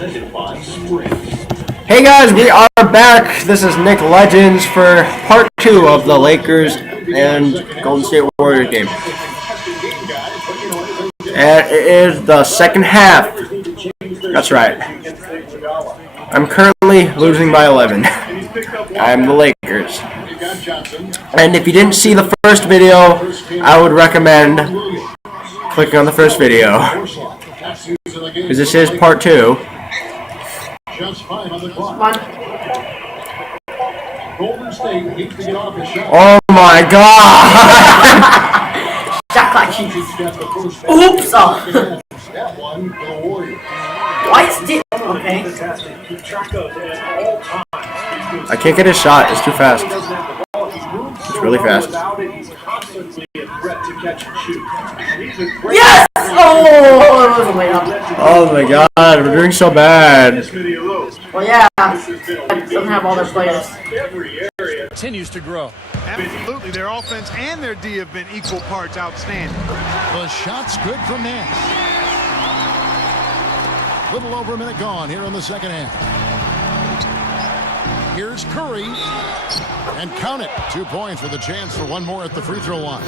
Hey guys, we are back. This is Nick Legends for part 2 of the Lakers and Golden State Warriors game. And it is the second half. That's right. I'm currently losing by 11. I'm the Lakers. And if you didn't see the first video, I would recommend clicking on the first video, because this is part 2. Oh my god! Shot clock cheese. Oops! Why is it? Okay. I can't get a shot. It's too fast. It's really fast. Yes! Oh, it was way up. Oh my god, we're doing so bad. Well, yeah. Doesn't have all their players. Continues to grow. Absolutely, their offense and their D have been equal parts outstanding. The shot's good from Nash. Little over a minute gone here in the second half. Here's Curry. And count it. 2 points with a chance for one more at the free throw line.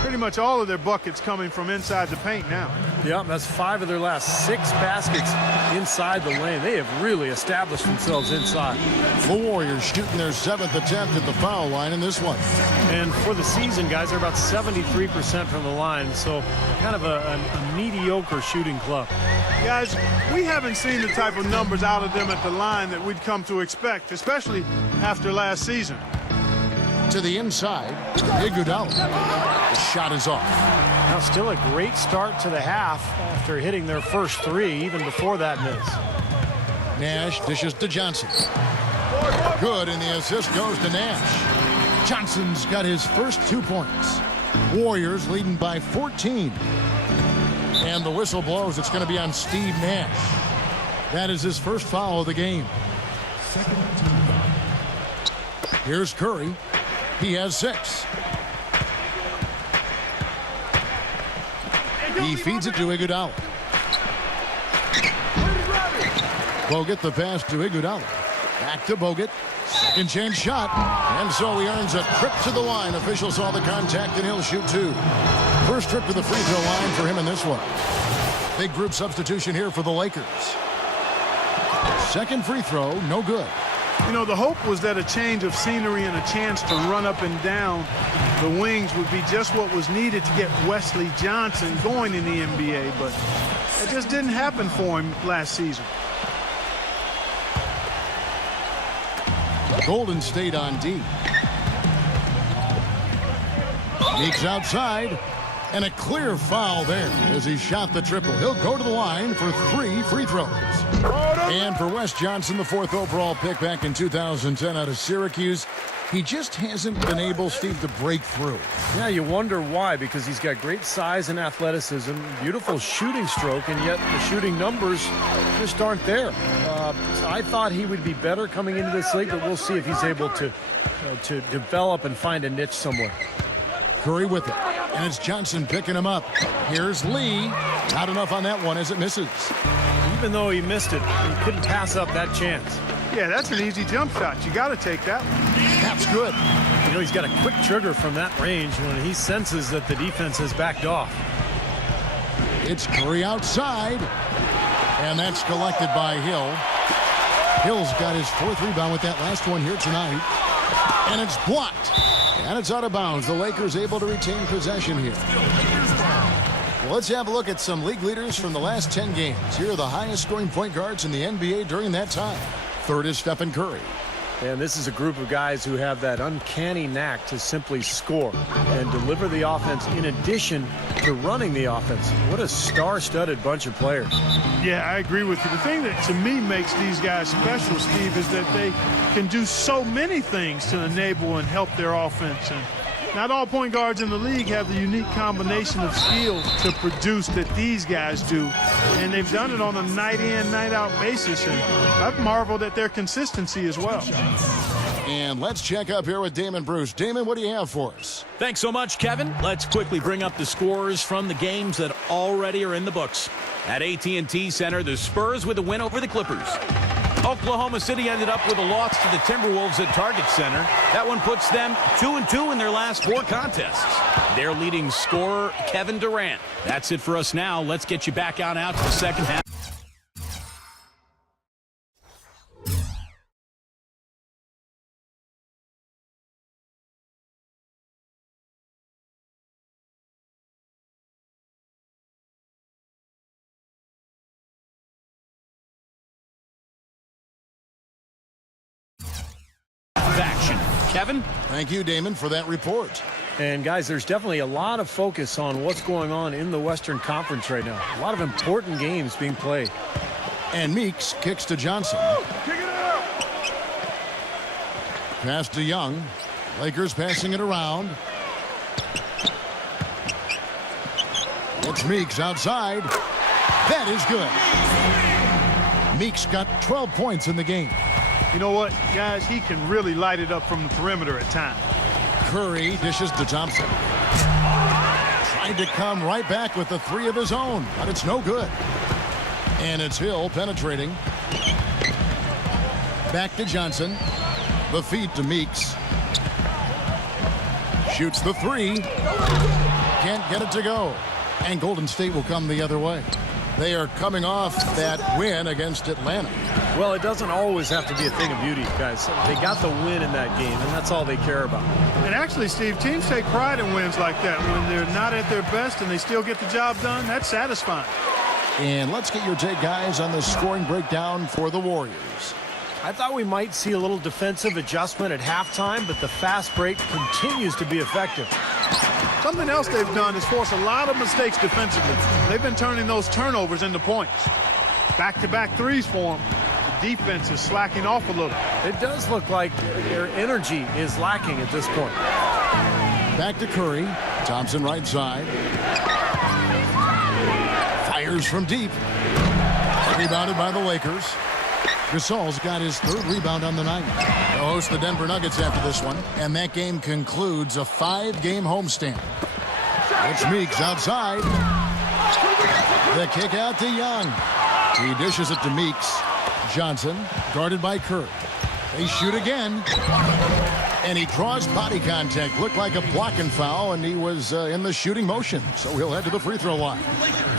Pretty much all of their buckets coming from inside the paint now. Yep, that's 5 of their last 6 baskets inside the lane. They have really established themselves inside. The Warriors shooting their 7th attempt at the foul line in this one. And for the season, guys, they're about 73% from the line, so kind of a mediocre shooting club. Guys, we haven't seen the type of numbers out of them at the line that we'd come to expect, especially after last season. To the inside, Iguodala. The shot is off. Now still a great start to the half after hitting their first 3, even before that miss. Nash dishes to Johnson. Good, and the assist goes to Nash. Johnson's got his first 2 points. Warriors leading by 14. And the whistle blows. It's going to be on Steve Nash. That is his first foul of the game. Here's Curry. He has 6. He feeds it to Iguodala. Bogut the pass to Iguodala. Back to Bogut. Second chance shot. And so he earns a trip to the line. Officials saw the contact and he'll shoot 2. First trip to the free throw line for him in this one. Big group substitution here for the Lakers. Second free throw, no good. You know, the hope was that a change of scenery and a chance to run up and down the wings would be just what was needed to get Wesley Johnson going in the NBA, but it just didn't happen for him last season. Golden State on D. Sneaks outside, and a clear foul there as he shot the triple. He'll go to the line for 3 free throws. And for Wes Johnson, the 4th overall pick back in 2010 out of Syracuse, he just hasn't been able, Steve, to break through. Yeah, you wonder why, because he's got great size and athleticism, beautiful shooting stroke, and yet the shooting numbers just aren't there. I thought he would be better coming into this league, but we'll see if he's able to develop and find a niche somewhere. Curry with it, and it's Johnson picking him up. Here's Lee. Not enough on that one as it misses. Even though he missed it, he couldn't pass up that chance. Yeah, that's an easy jump shot. You got to take that one. That's good. You know, he's got a quick trigger from that range when he senses that the defense has backed off. It's Curry outside, and that's collected by Hill. Hill's got his 4th rebound with that last one here tonight, and it's blocked. And it's out of bounds. The Lakers able to retain possession here. Well, let's have a look at some league leaders from the last 10 games. Here are the highest scoring point guards in the NBA during that time. 3rd is Stephen Curry. And this is a group of guys who have that uncanny knack to simply score and deliver the offense in addition to running the offense. What a star-studded bunch of players. Yeah, I agree with you. The thing that to me makes these guys special, Steve, is that they can do so many things to enable and help their offense. And not all point guards in the league have the unique combination of skills to produce that these guys do. And they've done it on a night in, night out basis. And I've marveled at their consistency as well. And let's check up here with Damon Bruce. Damon, what do you have for us? Thanks so much, Kevin. Let's quickly bring up the scores from the games that already are in the books. At AT&T Center, the Spurs with a win over the Clippers. Oklahoma City ended up with a loss to the Timberwolves at Target Center. That one puts them 2-2 in their last 4 contests. Their leading scorer, Kevin Durant. That's it for us now. Let's get you back out to the second half. Action. Kevin? Thank you, Damon, for that report. And guys, there's definitely a lot of focus on what's going on in the Western Conference right now. A lot of important games being played. And Meeks kicks to Johnson. Pass to Young. Lakers passing it around. It's Meeks outside. That is good. Meeks got 12 points in the game. You know what, guys? He can really light it up from the perimeter at times. Curry dishes to Thompson. Tried to come right back with the 3 of his own, but it's no good. And it's Hill penetrating. Back to Johnson. The feed to Meeks. Shoots the 3. Can't get it to go. And Golden State will come the other way. They are coming off that win against Atlanta. Well, it doesn't always have to be a thing of beauty, guys. They got the win in that game, and that's all they care about. And actually, Steve, teams take pride in wins like that. When they're not at their best and they still get the job done, that's satisfying. And let's get your take, guys, on the scoring breakdown for the Warriors. I thought we might see a little defensive adjustment at halftime, but the fast break continues to be effective. Something else they've done is force a lot of mistakes defensively. They've been turning those turnovers into points. Back-to-back threes for them. The defense is slacking off a little. It does look like their energy is lacking at this point. Back to Curry. Thompson right side. Fires from deep. Rebounded by the Lakers. Gasol's got his 3rd rebound on the night. They'll host the Denver Nuggets after this one. And that game concludes a 5-game homestand. It's Meeks outside. The kick out to Young. He dishes it to Meeks. Johnson guarded by Curry. They shoot again. And he draws body contact. Looked like a blocking foul, and he was in the shooting motion. So he'll head to the free throw line.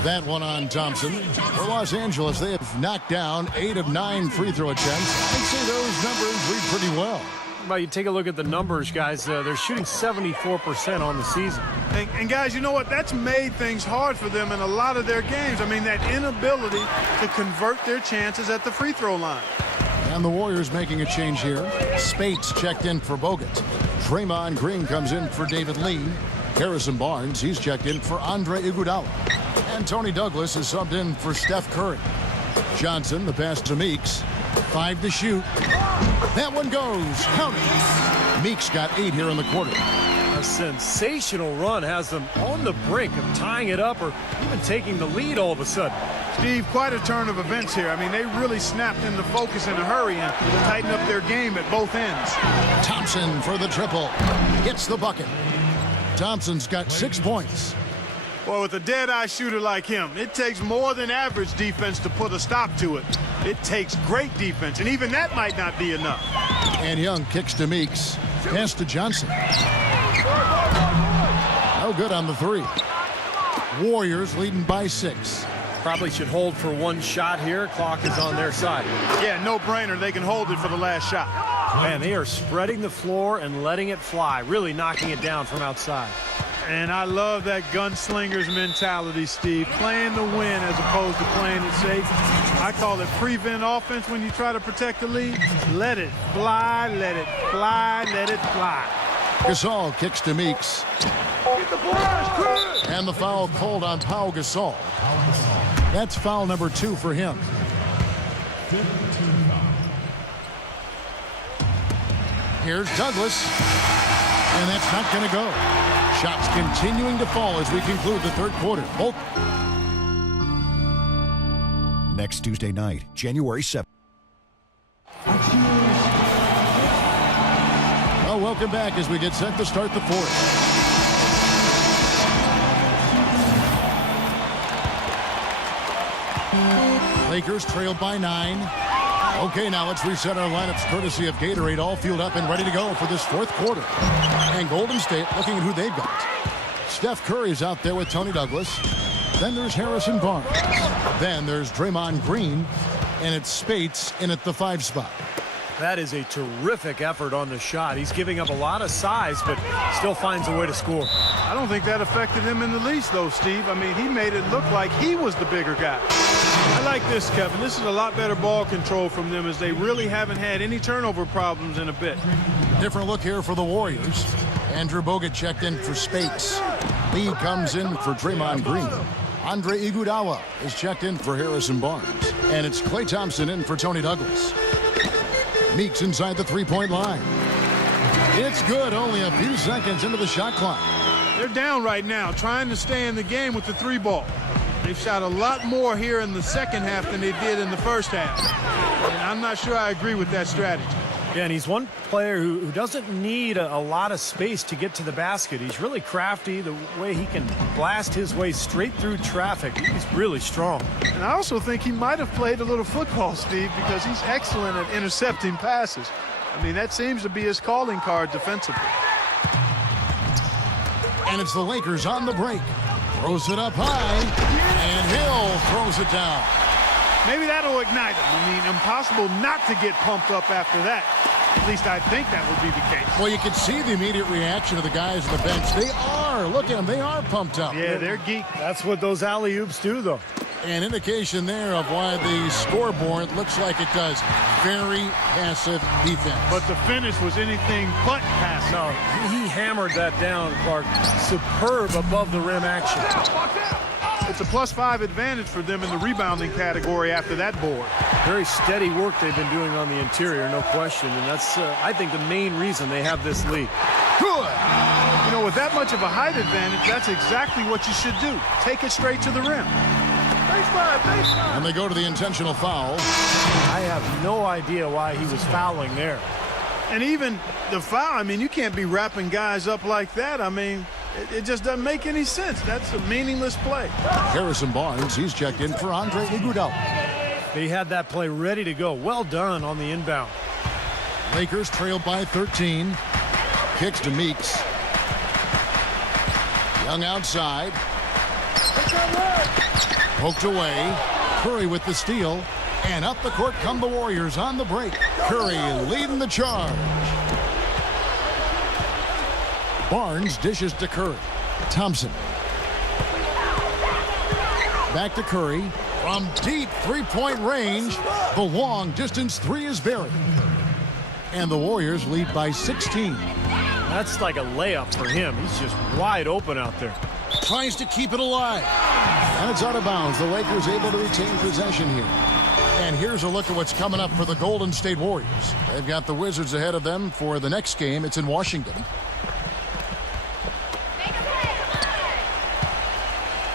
That one on Thompson. For Los Angeles, they have knocked down 8 of 9 free throw attempts. I'd say those numbers read pretty well. Well, you take a look at the numbers, guys. They're shooting 74% on the season. And guys, you know what? That's made things hard for them in a lot of their games. I mean, that inability to convert their chances at the free throw line. And the Warriors making a change here. Spates checked in for Bogut. Draymond Green comes in for David Lee. Harrison Barnes, he's checked in for Andre Iguodala. And Tony Douglas is subbed in for Steph Curry. Johnson, the pass to Meeks. 5 to shoot. That one goes. Count it. Meeks got 8 here in the quarter. A sensational run has them on the brink of tying it up or even taking the lead all of a sudden. Steve, quite a turn of events here. I mean, they really snapped into focus in a hurry and tightened up their game at both ends. Thompson for the triple. Gets the bucket. Thompson's got 6 points. Boy, with a dead-eye shooter like him, it takes more than average defense to put a stop to it. It takes great defense, and even that might not be enough. And Young kicks to Meeks. Pass to Johnson. No good on the 3. Warriors leading by 6. Probably should hold for one shot here. Clock is on their side. Yeah, no-brainer. They can hold it for the last shot. Man, they are spreading the floor and letting it fly, really knocking it down from outside. And I love that gunslinger's mentality, Steve. Playing to win as opposed to playing it safe. I call it prevent offense when you try to protect the lead. Let it fly, let it fly, let it fly. Gasol kicks to Meeks. And the foul called on Pau Gasol. That's foul number 2 for him. Here's Douglas. And that's not going to go. Shots continuing to fall as we conclude the 3rd quarter. Next Tuesday night, January 7th. welcome back as we get set to start the fourth. Lakers trailed by 9. Okay, now let's reset our lineups courtesy of Gatorade, all fueled up and ready to go for this fourth quarter. And Golden State looking at who they've got. Steph Curry's out there with Tony Douglas. Then there's Harrison Barnes. Then there's Draymond Green. And it's Spates in at the 5 spot. That is a terrific effort on the shot. He's giving up a lot of size, but still finds a way to score. I don't think that affected him in the least, though, Steve. I mean, he made it look like he was the bigger guy. I like this, Kevin. This is a lot better ball control from them, as they really haven't had any turnover problems in a bit. Different look here for the Warriors. Andrew Bogut checked in for Spates. Lee comes in for Draymond Green. Andre Iguodala is checked in for Harrison Barnes. And it's Klay Thompson in for Tony Douglas. Meeks inside the three-point line. It's good, only a few seconds into the shot clock. They're down right now, trying to stay in the game with the 3-ball. They've shot a lot more here in the second half than they did in the first half. And I'm not sure I agree with that strategy. Yeah, and he's one player who doesn't need a lot of space to get to the basket. He's really crafty. The way he can blast his way straight through traffic, he's really strong. And I also think he might have played a little football, Steve, because he's excellent at intercepting passes. I mean, that seems to be his calling card defensively. And it's the Lakers on the break. Throws it up high, and Hill throws it down. Maybe that'll ignite him. I mean, impossible not to get pumped up after that. At least I think that would be the case. Well, you can see the immediate reaction of the guys on the bench. They are. Look at them. They are pumped up. Yeah, they're geek. That's what those alley-oops do, though. An indication there of why the scoreboard looks like it does. Very passive defense. But the finish was anything but passive. No, he hammered that down, Clark. Superb above the rim action. It's a +5 advantage for them in the rebounding category after that board. Very steady work they've been doing on the interior, no question. And that's, I think, the main reason they have this lead. Good. You know, with that much of a height advantage, that's exactly what you should do. Take it straight to the rim. Baseline. And they go to the intentional foul. I have no idea why he was fouling there. And even the foul, I mean, you can't be wrapping guys up like that. I mean, it just doesn't make any sense. That's a meaningless play. Harrison Barnes, he's checked in for Andre Iguodala. They had that play ready to go. Well done on the inbound. Lakers trail by 13. Kicks to Meeks. Young outside. Poked away. Curry with the steal. And up the court come the Warriors on the break. Curry leading the charge. Barnes dishes to Curry. Thompson. Back to Curry. From deep three-point range, the long distance three is buried. And the Warriors lead by 16. That's like a layup for him. He's just wide open out there. Tries to keep it alive. And it's out of bounds. The Lakers able to retain possession here. And here's a look at what's coming up for the Golden State Warriors. They've got the Wizards ahead of them for the next game. It's in Washington.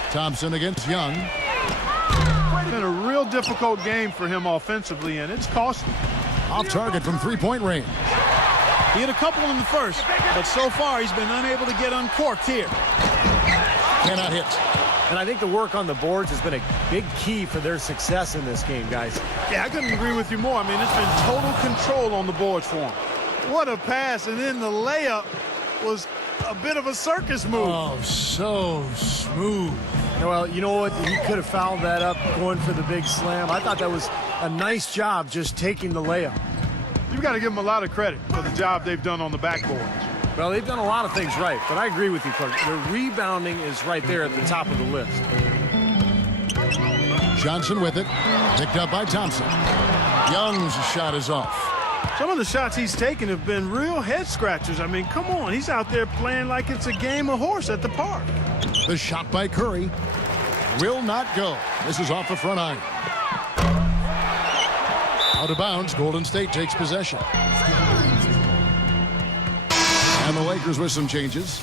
Thompson against Young. It's been a real difficult game for him offensively, and it's costly. Off target from three-point range. He had a couple in the first, but so far he's been unable to get uncorked here. Cannot hit. And I think the work on the boards has been a big key for their success in this game, guys. Yeah, I couldn't agree with you more. I mean, it's been total control on the boards for him. What a pass, and then the layup was a bit of a circus move. Oh, so smooth. Well, you know what? He could have fouled that up going for the big slam. I thought that was a nice job just taking the layup. You've got to give them a lot of credit for the job they've done on the backboards. Well, they've done a lot of things right, but I agree with you, Clark. Their rebounding is right there at the top of the list. Johnson with it. Picked up by Thompson. Young's shot is off. Some of the shots he's taken have been real head scratchers. I mean, come on. He's out there playing like it's a game of horse at the park. The shot by Curry will not go. This is off the front iron. Out of bounds. Golden State takes possession. And the Lakers with some changes.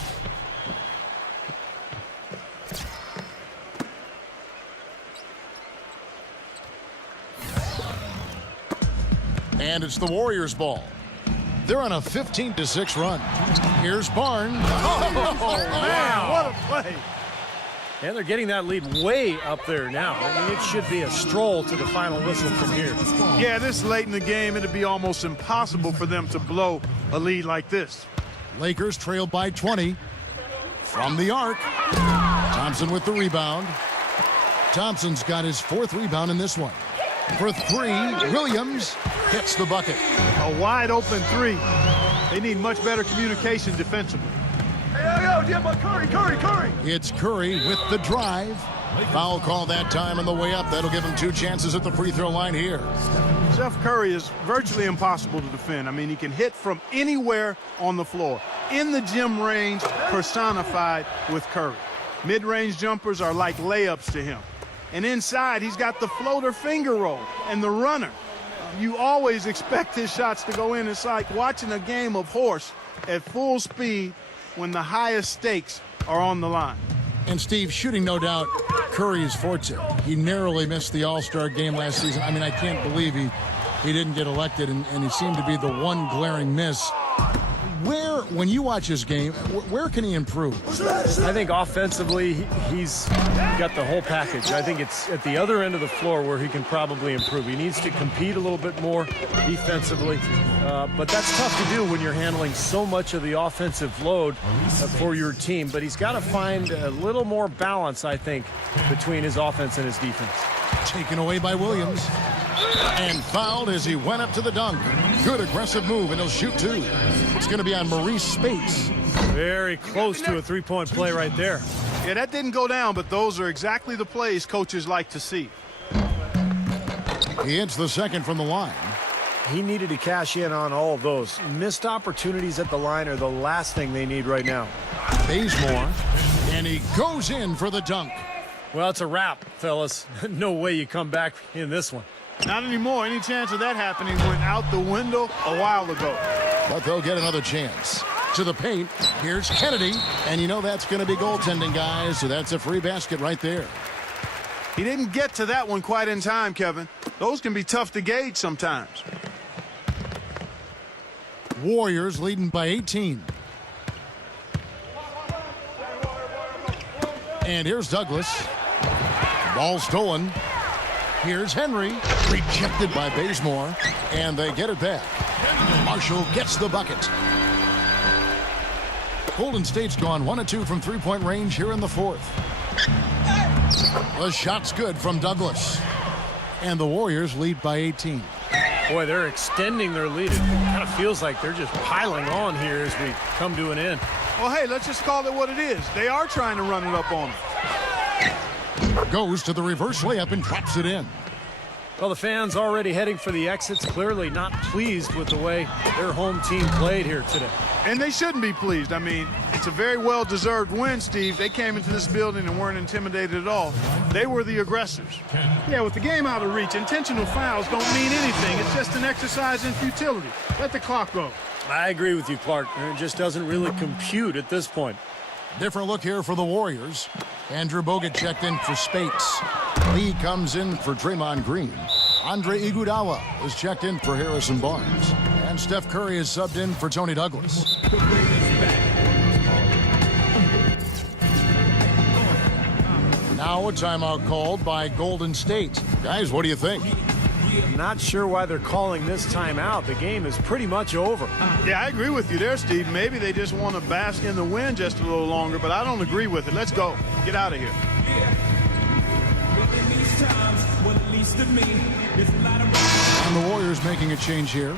And it's the Warriors' ball. They're on a 15-6 run. Here's Barnes. Oh, man, what a play. And they're getting that lead way up there now. I mean, it should be a stroll to the final whistle from here. Yeah, this late in the game, it'd be almost impossible for them to blow a lead like this. Lakers trail by 20. From the arc. Thompson with the rebound. Thompson's got his 4th rebound in this one. For 3, Williams hits the bucket. A wide open 3. They need much better communication defensively. Curry. It's Curry with the drive. Foul call that time on the way up. That'll give him 2 chances at the free throw line here. Steph Curry is virtually impossible to defend. I mean, he can hit from anywhere on the floor. In the gym range, personified with Curry. Mid-range jumpers are like layups to him. And inside, he's got the floater finger roll and the runner. You always expect his shots to go in. It's like watching a game of horse at full speed when the highest stakes are on the line. And Steve, shooting no doubt Curry's forte. He narrowly missed the All-Star game last season. I mean, I can't believe he didn't get elected, and he seemed to be the one glaring miss. When you watch his game, where can he improve? I think offensively, he's got the whole package. I think it's at the other end of the floor where he can probably improve. He needs to compete a little bit more defensively, but that's tough to do when you're handling so much of the offensive load for your team. But he's got to find a little more balance, I think, between his offense and his defense. Taken away by Williams. And fouled as he went up to the dunk. Good aggressive move, and he'll shoot 2. It's going to be on Maurice Spates. Very close to a three-point play right there. Yeah, that didn't go down, but those are exactly the plays coaches like to see. He hits the second from the line. He needed to cash in on all of those. Missed opportunities at the line are the last thing they need right now. Bazemore, and he goes in for the dunk. Well, it's a wrap, fellas. No way you come back in this one. Not anymore. Any chance of that happening went out the window a while ago. But they'll get another chance. To the paint, here's Kennedy. And you know that's going to be goaltending, guys, so that's a free basket right there. He didn't get to that one quite in time, Kevin. Those can be tough to gauge sometimes. Warriors leading by 18. And here's Douglas. Ball stolen. Here's Henry, rejected by Bazemore, and they get it back. Marshall gets the bucket. Golden State's gone 1 of 2 from 3-point range here in the 4th. The shot's good from Douglas. And the Warriors lead by 18. Boy, they're extending their lead. It kind of feels like they're just piling on here as we come to an end. Well, hey, let's just call it what it is. They are trying to run it up on them. Goes to the reverse layup and drops it in. Well, the fans already heading for the exits, clearly not pleased with the way their home team played here today. And they shouldn't be pleased. I mean, it's a very well-deserved win, Steve. They came into this building and weren't intimidated at all. They were the aggressors. Yeah, with the game out of reach, intentional fouls don't mean anything. It's just an exercise in futility. Let the clock go. I agree with you, Clark. It just doesn't really compute at this point. Different look here for the Warriors. Andrew Bogut checked in for Spates. Lee comes in for Draymond Green. Andre Iguodala is checked in for Harrison Barnes. And Steph Curry is subbed in for Tony Douglas. Now a timeout called by Golden State. Guys, what do you think? I'm not sure why they're calling this timeout. The game is pretty much over. Yeah, I agree with you there, Steve. Maybe they just want to bask in the win just a little longer, but I don't agree with it. Let's go. Get out of here. And the Warriors making a change here.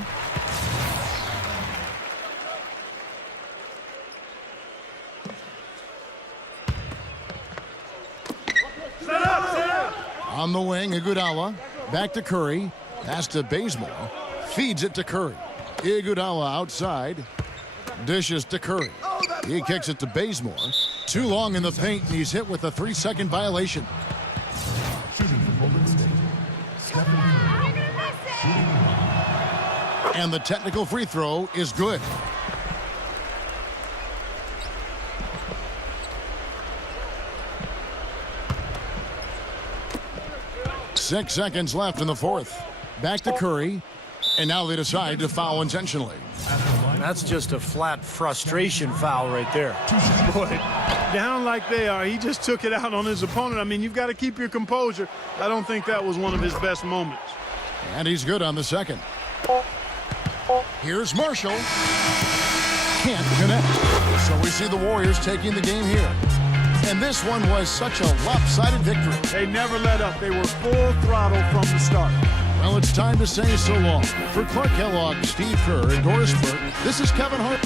On the wing, Iguodala. Back to Curry. Pass to Bazemore. Feeds it to Curry. Iguodala outside. Dishes to Curry. He kicks it to Bazemore. Too long in the paint, and he's hit with a 3-second violation. And the technical free throw is good. Six seconds left in the 4th. Back to Curry. And now they decide to foul intentionally. That's just a flat frustration foul right there. Boy, down like they are, he just took it out on his opponent. I mean, you've got to keep your composure. I don't think that was one of his best moments. And he's good on the second. Here's Marshall. Can't connect. So we see the Warriors taking the game here. And this one was such a lopsided victory. They never let up. They were full throttle from the start. Well, it's time to say so long. For Clark Kellogg, Steve Kerr, and Doris Burke, this is Kevin Hart.